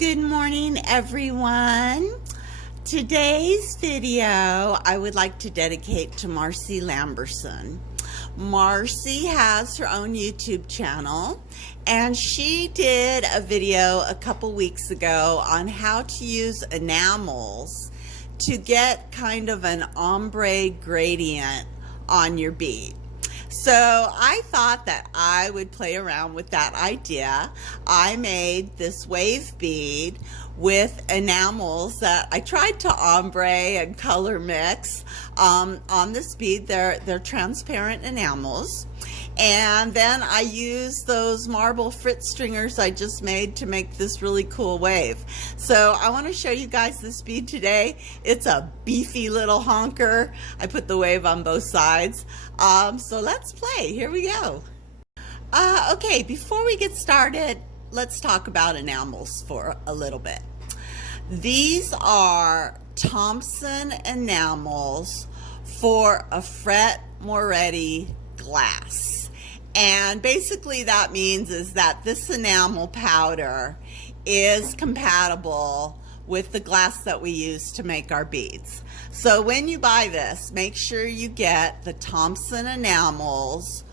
Good morning, everyone. Today's video I would like to dedicate to Marcy Lambertson. Marcy has her own YouTube channel, and she did a video a couple weeks ago on how to use enamels to get kind of an ombre gradient on your bead. So I thought that I would play around with that idea. I made this wave bead with enamels that I tried to ombre and color mix on this bead. They're transparent enamels. And then I used those marble frit stringers I just made to make this really cool wave. So I want to show you guys this bead today. It's a beefy little honker. I put the wave on both sides. So let's play. Here we go. Okay, before we get started, let's talk about enamels for a little bit. These are Thompson enamels for a fret Moretti glass. And basically that means is that this enamel powder is compatible with the glass that we use to make our beads. So when you buy this, make sure you get the Thompson enamels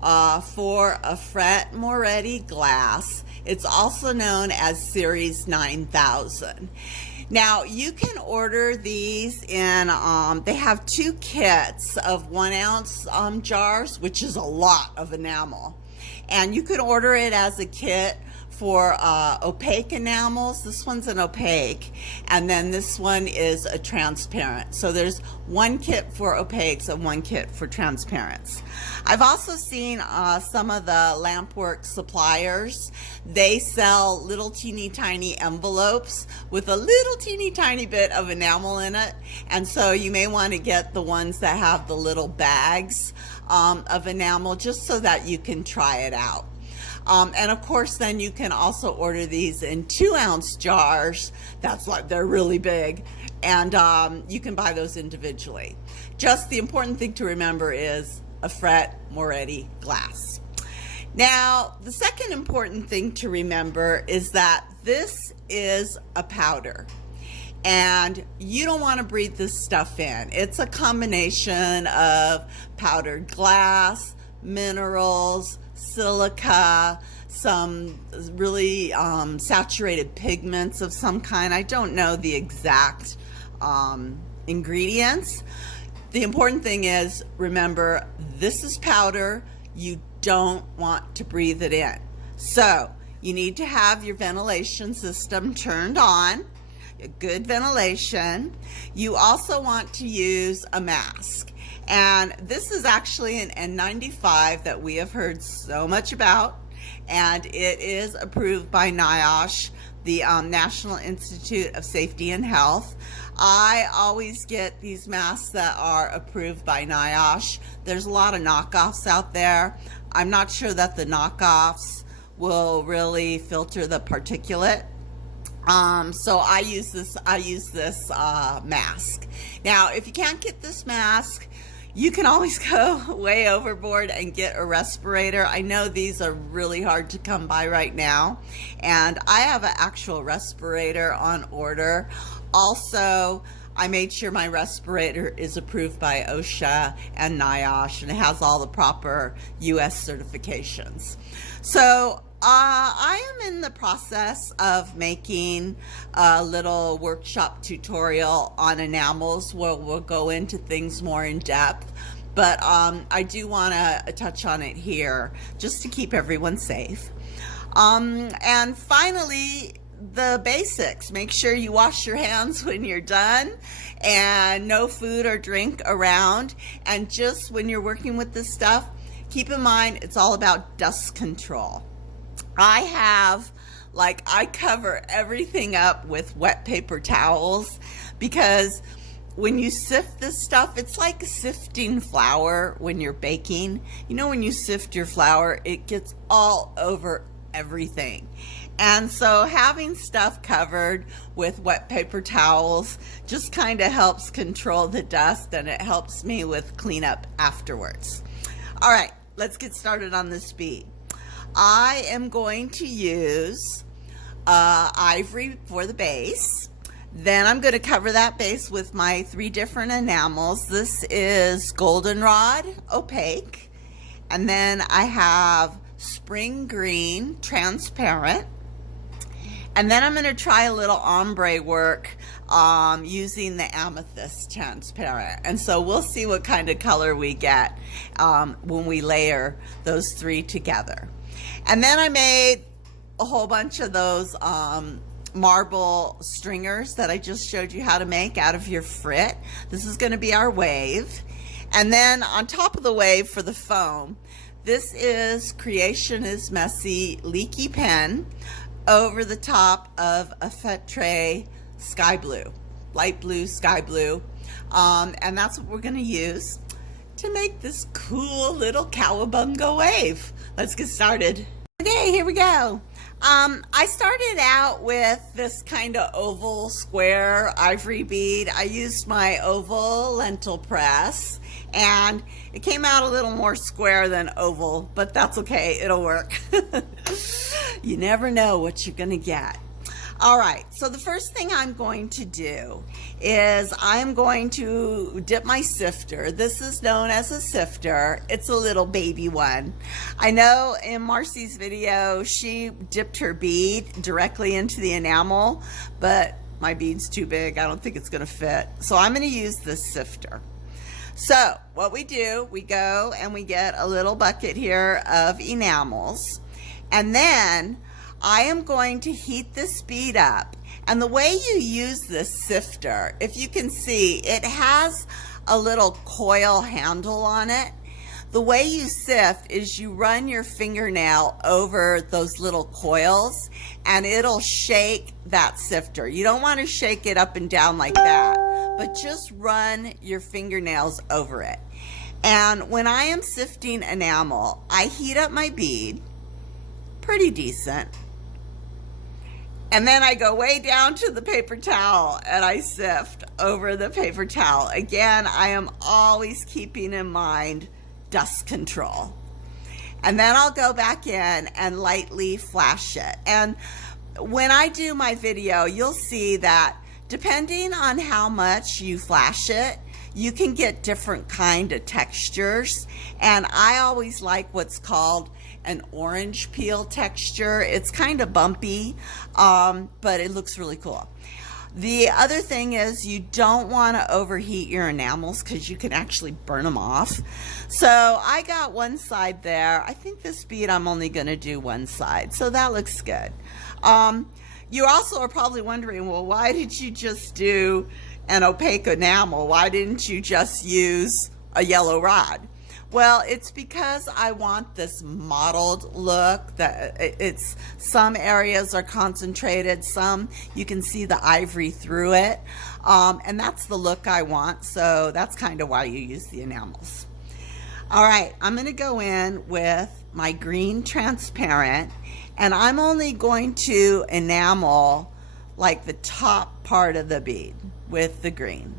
for a fret Moretti glass. It's also known as Series 9000. Now you can order these in, they have two kits of 1 ounce jars, which is a lot of enamel. And you can order it as a kit for opaque enamels. This one's an opaque, and then this one is a transparent. So there's one kit for opaques and one kit for transparents. I've also seen some of the Lampwork suppliers. They sell little teeny tiny envelopes with a little teeny tiny bit of enamel in it, and so you may want to get the ones that have the little bags of enamel just so that you can try it out. And of course, then you can also order these in 2 ounce jars. That's like, they're really big. And you can buy those individually. Just the important thing to remember is a fret Moretti glass. Now, the second important thing to remember is that this is a powder. And you don't want to breathe this stuff in. It's a combination of powdered glass, minerals, silica, some really saturated pigments of some kind. I don't know the exact ingredients. The important thing is, remember, this is powder. You don't want to breathe it in. So you need to have your ventilation system turned on, a good ventilation. You also want to use a mask. And this is actually an N95 that we have heard so much about, and it is approved by NIOSH, the National Institute of Safety and Health. I always get these masks that are approved by NIOSH. There's a lot of knockoffs out there. I'm not sure that the knockoffs will really filter the particulate. So I use this mask. Now, if you can't get this mask, you can always go way overboard and get a respirator. I know these are really hard to come by right now, and I have an actual respirator on order. Also, I made sure my respirator is approved by OSHA and NIOSH, and it has all the proper US certifications. So I am in the process of making a little workshop tutorial on enamels where we'll go into things more in depth, but I do want to touch on it here just to keep everyone safe. And finally, the basics. Make sure you wash your hands when you're done, and no food or drink around. And just when you're working with this stuff, keep in mind it's all about dust control. I cover everything up with wet paper towels, because when you sift this stuff, it's like sifting flour when you're baking. You know, when you sift your flour, it gets all over everything. And so having stuff covered with wet paper towels just kind of helps control the dust, and it helps me with cleanup afterwards. All right, let's get started on this bead. I am going to use ivory for the base. Then I'm going to cover that base with my 3 different enamels. This is goldenrod opaque, and then I have spring green transparent, and then I'm going to try a little ombre work using the amethyst transparent. And so we'll see what kind of color we get when we layer those 3 together. And then I made a whole bunch of those marble stringers that I just showed you how to make out of your frit. This is going to be our wave. And then on top of the wave for the foam, this is Creation is Messy Leaky Pen over the top of a feutré sky blue, light blue, sky blue. And that's what we're going to use to make this cool little cowabunga wave. Let's get started. Okay, here we go. I started out with this kind of oval square ivory bead. I used my oval lentil press, and it came out a little more square than oval, but that's okay, it'll work. You never know what you're gonna get. All right, so the first thing I'm going to do is I'm going to dip my sifter. This is known as a sifter. It's a little baby one. I know in Marcy's video, she dipped her bead directly into the enamel, but my bead's too big. I don't think it's gonna fit. So I'm gonna use this sifter. So what we do, we go and we get a little bucket here of enamels, and then I am going to heat this bead up. And the way you use this sifter, if you can see, it has a little coil handle on it. The way you sift is you run your fingernail over those little coils and it'll shake that sifter. You don't want to shake it up and down like that, but just run your fingernails over it. And when I am sifting enamel, I heat up my bead pretty decent. And then I go way down to the paper towel and I sift over the paper towel. Again, I am always keeping in mind dust control. And then I'll go back in and lightly flash it. And when I do my video, you'll see that depending on how much you flash it, you can get different kind of textures. And I always like what's called an orange peel texture. It's kind of bumpy, but it looks really cool. The other thing is you don't want to overheat your enamels because you can actually burn them off. So I got one side there. I think this bead I'm only going to do one side, so that looks good. You also are probably wondering, well, why did you just do an opaque enamel? Why didn't you just use a yellow rod? Well, it's because I want this mottled look. That it's some areas are concentrated, some you can see the ivory through it, and that's the look I want. So that's kind of why you use the enamels. All right, I'm going to go in with my green transparent, and I'm only going to enamel like the top part of the bead with the green.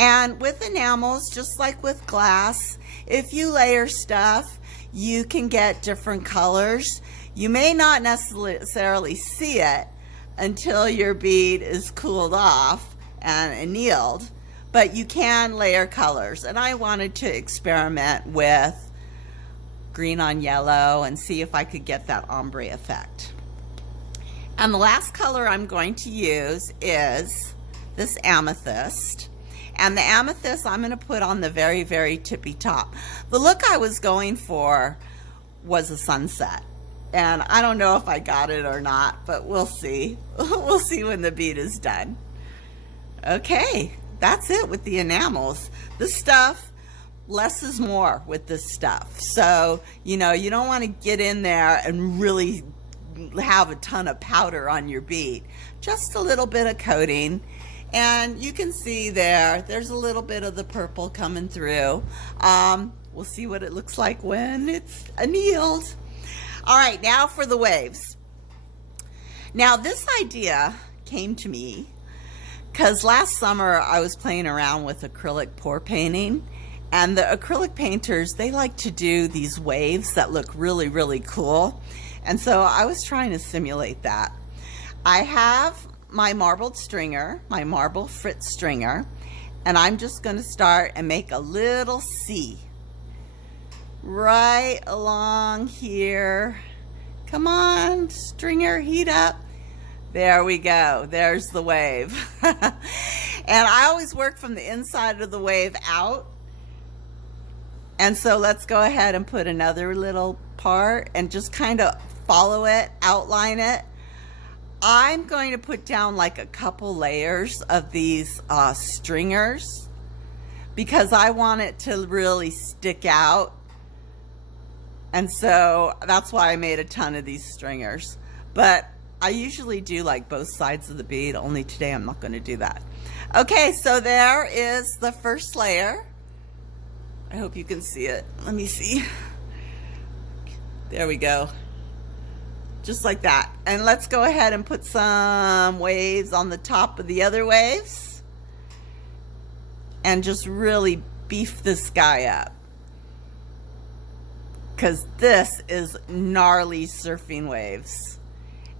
And with enamels, just like with glass, if you layer stuff, you can get different colors. You may not necessarily see it until your bead is cooled off and annealed, but you can layer colors. And I wanted to experiment with green on yellow and see if I could get that ombre effect. And the last color I'm going to use is this amethyst. And the amethyst I'm going to put on the very, very tippy top. The look I was going for was a sunset. And I don't know if I got it or not, but we'll see. We'll see when the bead is done. Okay, that's it with the enamels. This stuff, less is more with this stuff. So, you know, you don't want to get in there and really have a ton of powder on your bead. Just a little bit of coating. And you can see there's a little bit of the purple coming through. We'll see what it looks like when it's annealed. All right, now for the waves. Now this idea came to me because last summer I was playing around with acrylic pour painting, and the acrylic painters, they like to do these waves that look really, really cool. And so I was trying to simulate that. I have my marbled stringer, my marble frit stringer, and I'm just going to start and make a little C right along here. Come on, stringer, heat up. There we go. There's the wave. And I always work from the inside of the wave out. And so let's go ahead and put another little part and just kind of follow it, outline it. I'm going to put down like a couple layers of these stringers because I want it to really stick out. And so that's why I made a ton of these stringers. But I usually do like both sides of the bead, only today I'm not going to do that. Okay, so there is the first layer. I hope you can see it. Let me see. There we go. Just like that. And let's go ahead and put some waves on the top of the other waves and just really beef this guy up, because this is gnarly surfing waves.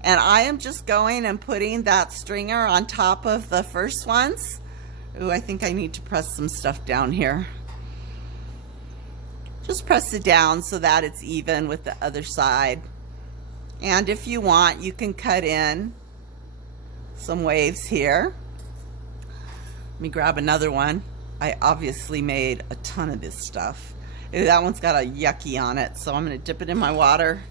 And I am just going and putting that stringer on top of the first ones. Ooh, I think I need to press some stuff down here. Just press it down so that it's even with the other side. And if you want, you can cut in some waves here. Let me grab another one. I obviously made a ton of this stuff. Ooh, that one's got a yucky on it, so I'm going to dip it in my water.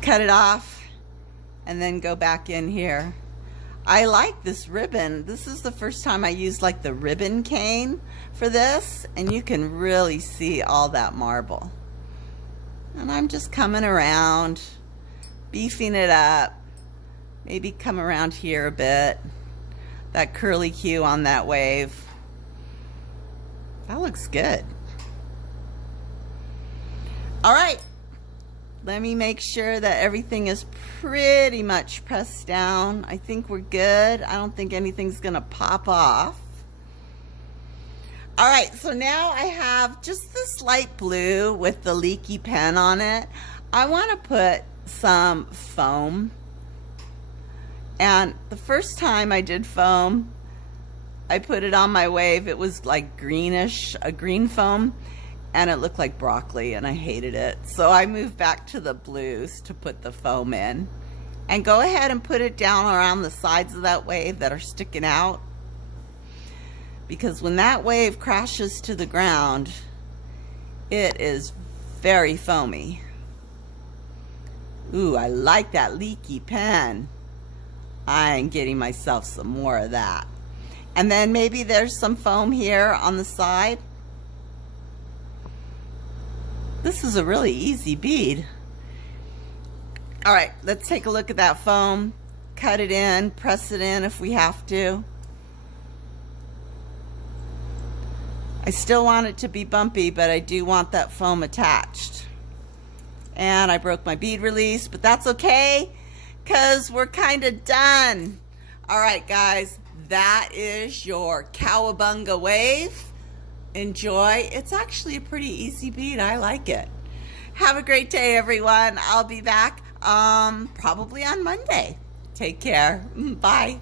Cut it off, and then go back in here. I like this ribbon. This is the first time I used like the ribbon cane for this, and you can really see all that marble. And I'm just coming around, beefing it up. Maybe come around here a bit. That curly Q on that wave. That looks good. All right. Let me make sure that everything is pretty much pressed down. I think we're good. I don't think anything's gonna pop off. All right, so now I have just this light blue with the leaky pen on it. I wanna put some foam. And the first time I did foam, I put it on my wave. It was like greenish, a green foam. And it looked like broccoli, and I hated it. So I moved back to the blues to put the foam in. And go ahead and put it down around the sides of that wave that are sticking out. Because when that wave crashes to the ground, it is very foamy. Ooh, I like that leaky pen. I'm getting myself some more of that. And then maybe there's some foam here on the side. This is a really easy bead. All right, let's take a look at that foam. Cut it in, press it in if we have to. I still want it to be bumpy, but I do want that foam attached. And I broke my bead release, but that's okay, because we're kind of done. All right, guys, that is your Cowabunga wave. Enjoy. It's actually a pretty easy bead. I like it. Have a great day, everyone. I'll be back probably on Monday. Take care. Bye.